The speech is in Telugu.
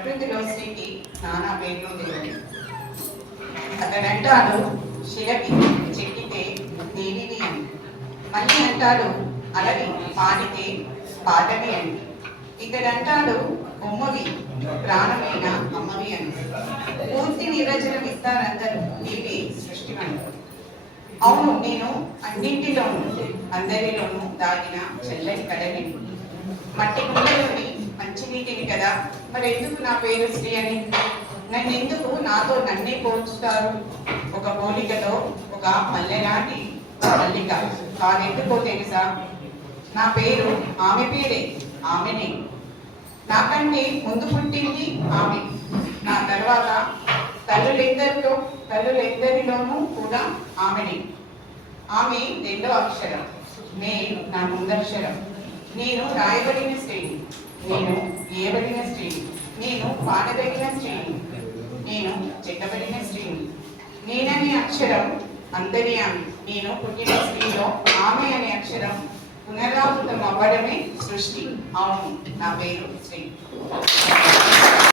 ప్రకృతిలో స్త్రీకి నానా పేర్లు తెలియదు. అతడంటాడు శిలకి చెక్కితే దేవిని అని, మళ్ళీ అంటాడు అలవి పాడితే పాటవి అని, ఇతడంటాడు బొమ్మవి ప్రాణమైన అమ్మవి అని. పూర్తి నిర్వచనం ఇస్తారందరూ నీవే సృష్టిమని. అవును, నేను అన్నింటిలోనూ అందరిలోనూ దాగిన చల్లని కడని, మట్టి కుండలోని మంచినీటిని కదా. మరి ఎందుకు నా పేరు శ్రీ అని? నన్ను ఎందుకు నాతో నన్నే పోల్చుతారు? ఒక పోలికలో ఒక మల్లెలాంటి మల్లిక కాదెందుకో తెలుసా? నా పేరు ఆమె పేరే, ఆమెనే. నాకంటే ముందు పుట్టింది ఆమె, నా తర్వాత తల్లులెందరిలోనూ కూడా ఆమెనే. ఆమె రెండో అక్షరం, నేను నా ముందక్షరం. నేను రాయబడిన స్త్రీని, నేను ఏయబడిన స్త్రీని, నేను పాడదగిన స్త్రీని, నేను చెక్కబడిన స్త్రీని. నేననే అక్షరం అందరి ఆమె. నేను పుట్టిన స్త్రీలో ఆమె అనే అక్షరం పునరావృతం అవ్వడమే సృష్టి. అవును, నా పేరు శ్రీ.